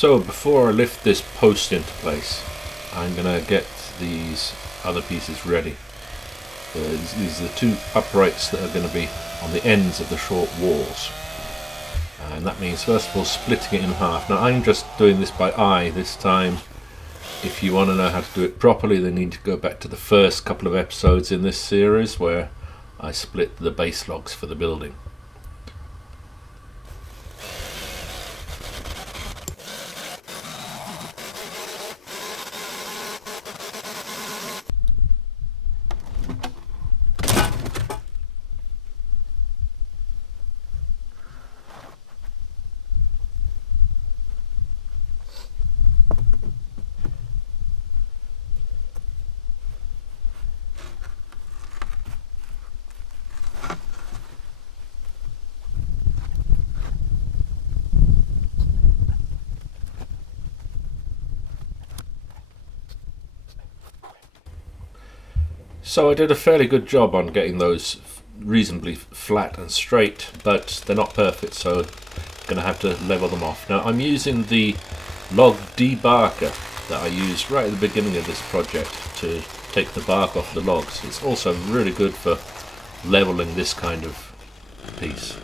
So before I lift this post into place, I'm going to get these other pieces ready. These are the two uprights that are going to be on the ends of the short walls. And that means first of all splitting it in half. Now I'm just doing this by eye this time. If you want to know how to do it properly, then you need to go back to the first couple of episodes in this series where I split the base logs for the building. So I did a fairly good job on getting those reasonably flat and straight, but they're not perfect, so I'm going to have to level them off. Now I'm using the log debarker that I used right at the beginning of this project to take the bark off the logs. It's also really good for leveling this kind of piece.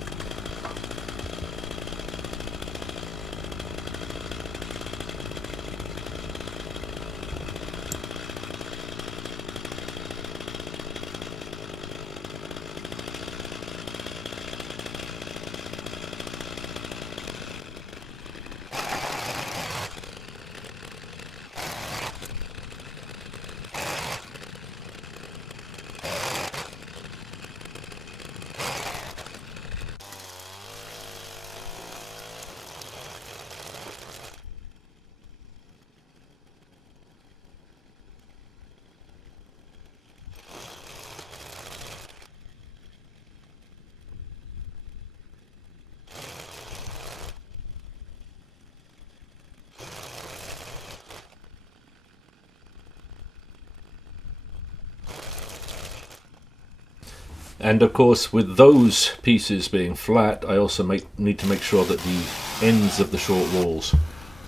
And of course, with those pieces being flat, I also need to make sure that the ends of the short walls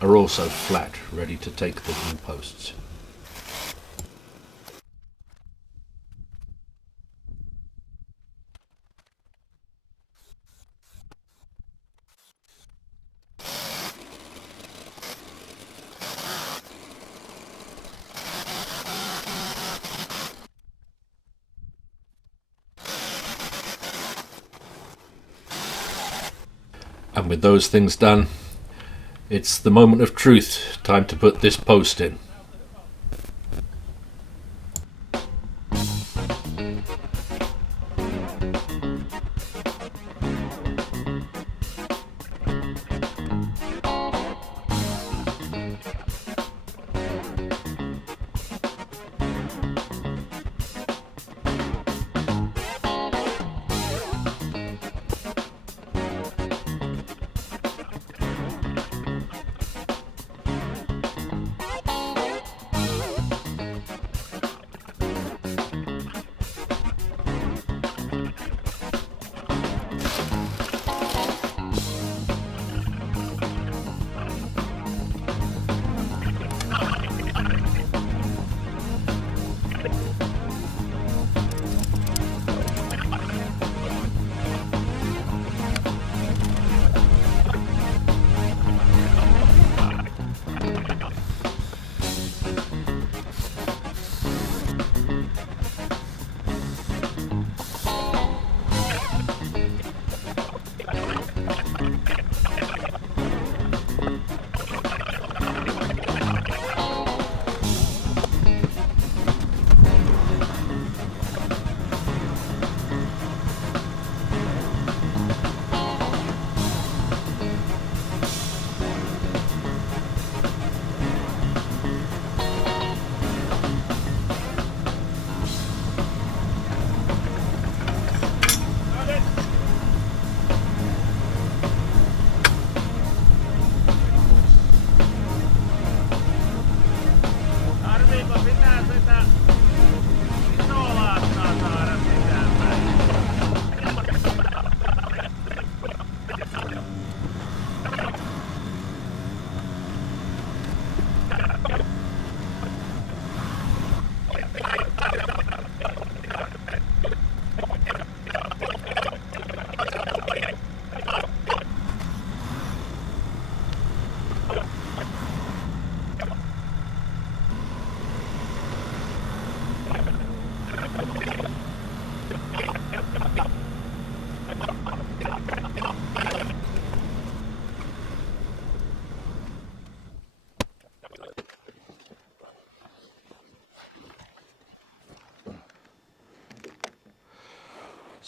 are also flat, ready to take the new posts. And with those things done, it's the moment of truth, time to put this post in.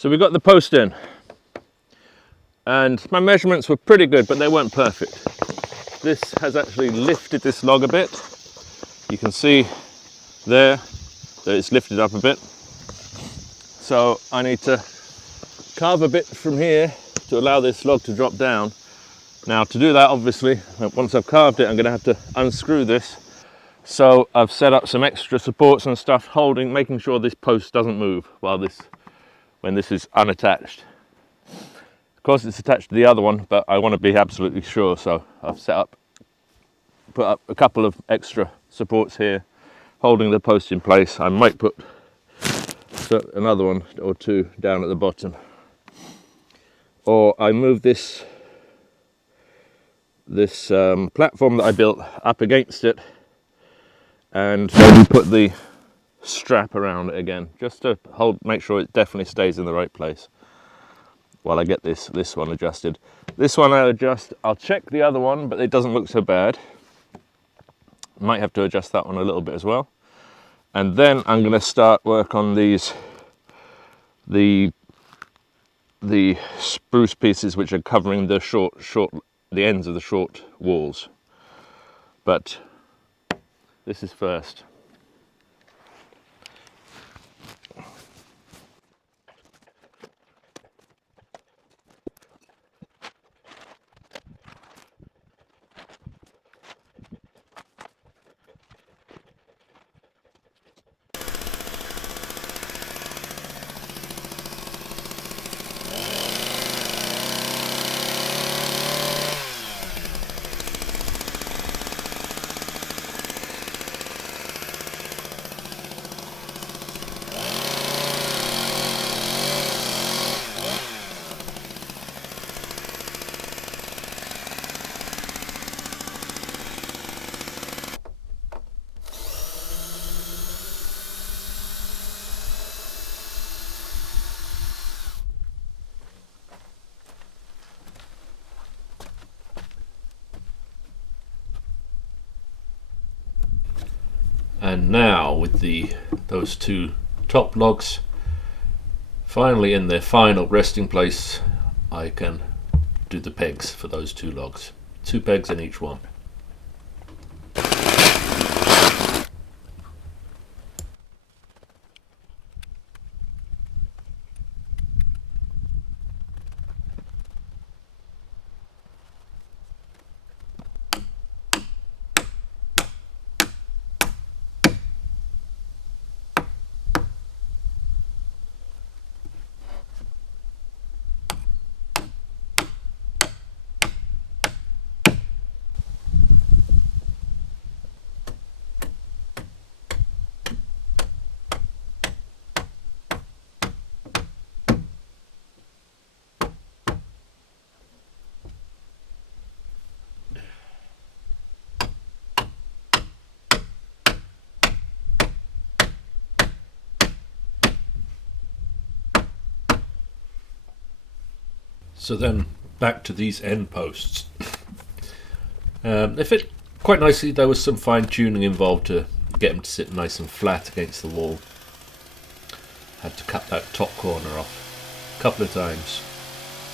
So we got the post in, and my measurements were pretty good, but they weren't perfect. This has actually lifted this log a bit. You can see there that it's lifted up a bit. So I need to carve a bit from here to allow this log to drop down. Now to do that, obviously, once I've carved it, I'm going to have to unscrew this. So I've set up some extra supports and stuff holding, making sure this post doesn't move when this is unattached. Of course it's attached to the other one, but I want to be absolutely sure, so I've put up a couple of extra supports here holding the post in place. I might put another one or two down at the bottom, or I move this platform that I built up against it and maybe put the strap around it again, just to make sure it definitely stays in the right place while I get this one adjusted. This one I'll check the other one, but it doesn't look so bad. Might have to adjust that one a little bit as well. And then I'm going to start work on the spruce pieces which are covering the the ends of the short walls. But this is first. And now with those two top logs finally in their final resting place, I can do the pegs for those two logs. 2 pegs in each one. So then back to these end posts. They fit quite nicely. There was some fine tuning involved to get them to sit nice and flat against the wall. Had to cut that top corner off a couple of times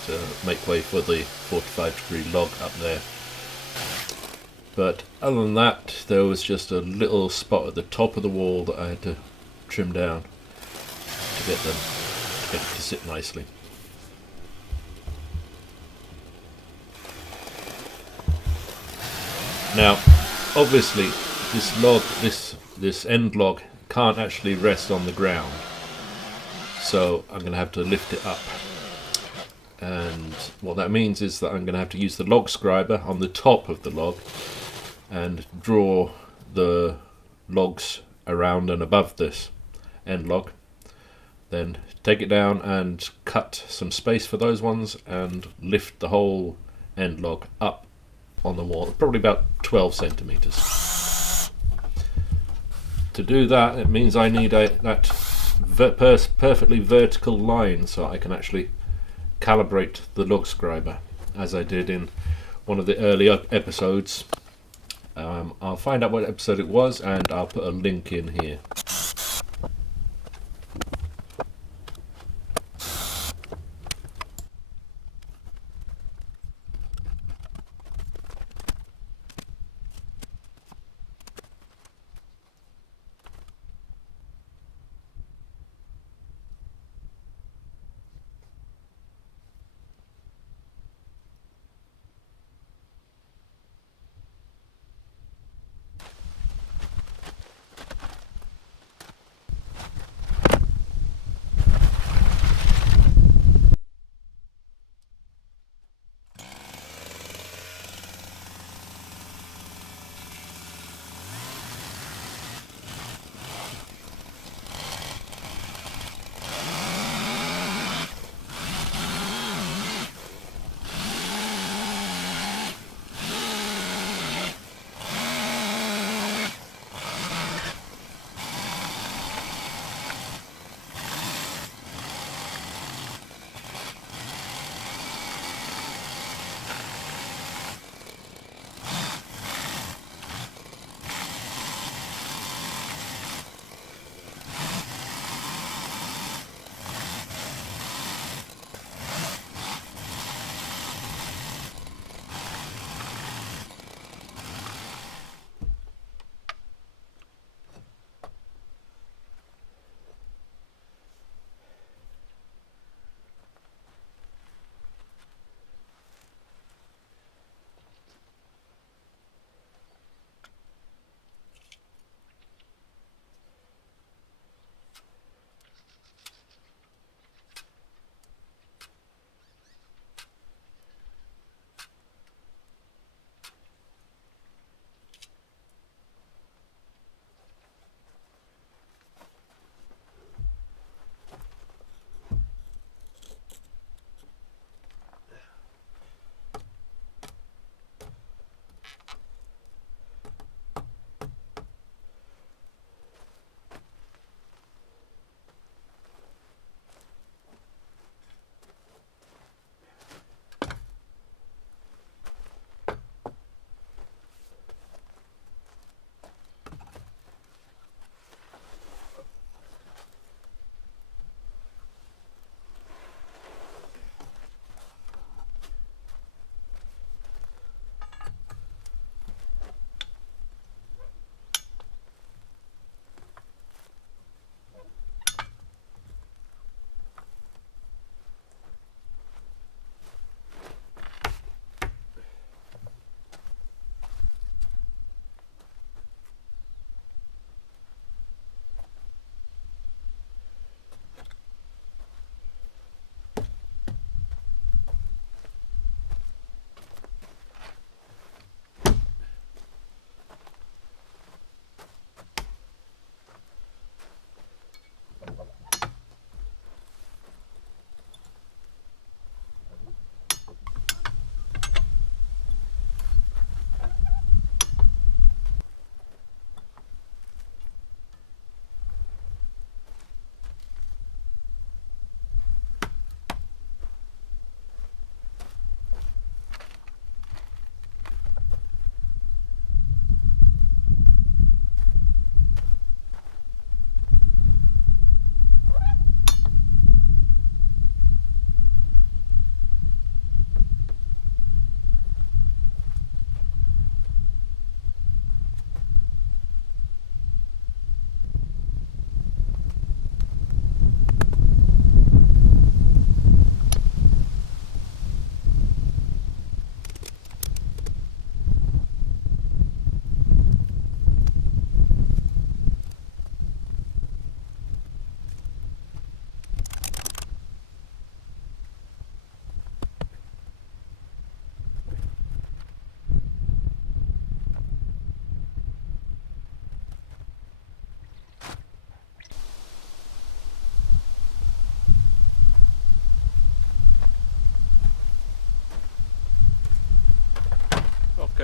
to make way for the 45-degree log up there. But other than that, there was just a little spot at the top of the wall that I had to trim down to get it to sit nicely. Now, obviously, this end log can't actually rest on the ground, so I'm going to have to lift it up. And what that means is that I'm going to have to use the log scriber on the top of the log and draw the logs around and above this end log. Then take it down and cut some space for those ones and lift the whole end log up on the wall, probably about 12 centimeters. To do that, it means I need that perfectly vertical line so I can actually calibrate the log scriber, as I did in one of the early episodes. I'll find out what episode it was and I'll put a link in here.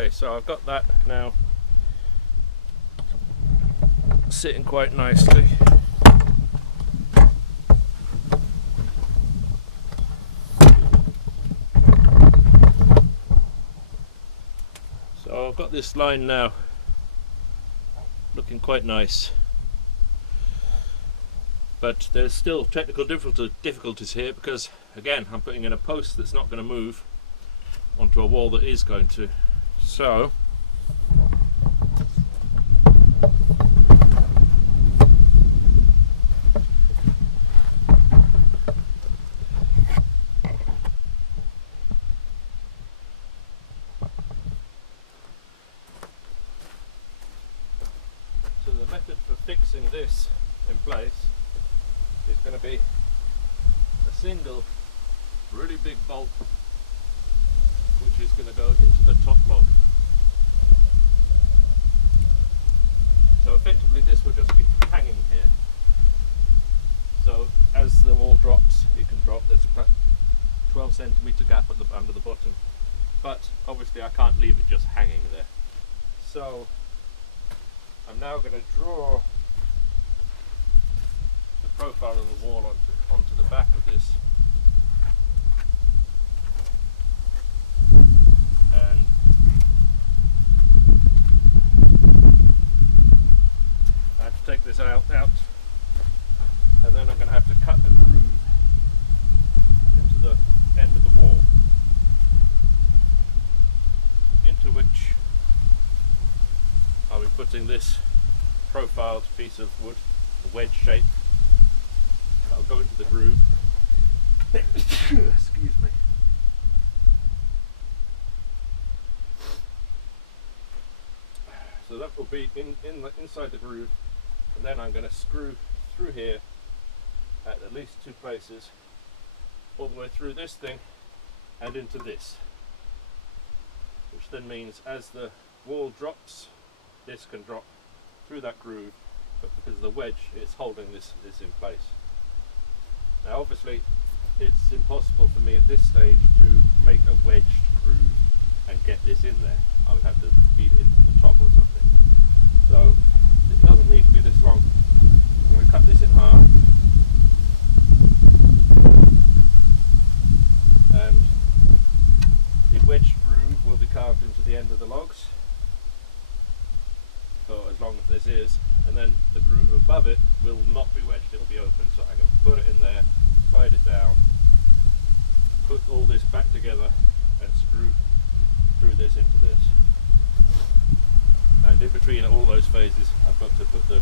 Okay, so I've got that now sitting quite nicely. So I've got this line now looking quite nice, but there's still technical difficulties here because, again, I'm putting in a post that's not going to move onto a wall that is going to. So the method for fixing this in place is going to be a single really big bolt which is going to go into the top log. So effectively this will just be hanging here. So as the wall drops, it can drop. There's a 12 centimetre gap at under the bottom, but obviously I can't leave it just hanging there. So I'm now going to draw the profile of the wall onto the back of this, and I have to take this out, and then I'm going to have to cut a groove into the end of the wall, into which I'll be putting this profiled piece of wood, a wedge shape. That'll go into the groove. Excuse me. So that will be inside the groove, and then I'm going to screw through here at least two places, all the way through this thing and into this, which then means as the wall drops, this can drop through that groove, but because of the wedge, it's holding this in place. Now obviously it's impossible for me at this stage to make a wedged groove and get this in there. I would have to feed it in from the top or something. So it doesn't need to be this long. I'm going to cut this in half, and the wedged groove will be carved into the end of the logs, for as long as this is, and then the groove above it will not be wedged, it'll be open, so I can put it in there, slide it down, put all this back together and screw through this into this. And in between all those phases I've got to put the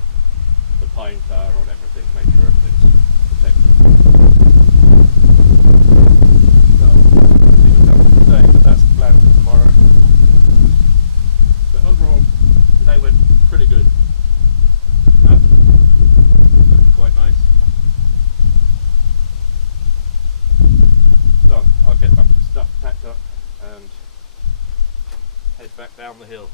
pine tar on everything, make sure everything's protected. So, let's see what happens today, but that's the plan for tomorrow. But overall, today went pretty good. Looking quite nice. So I'll get my stuff packed up and head back down the hill.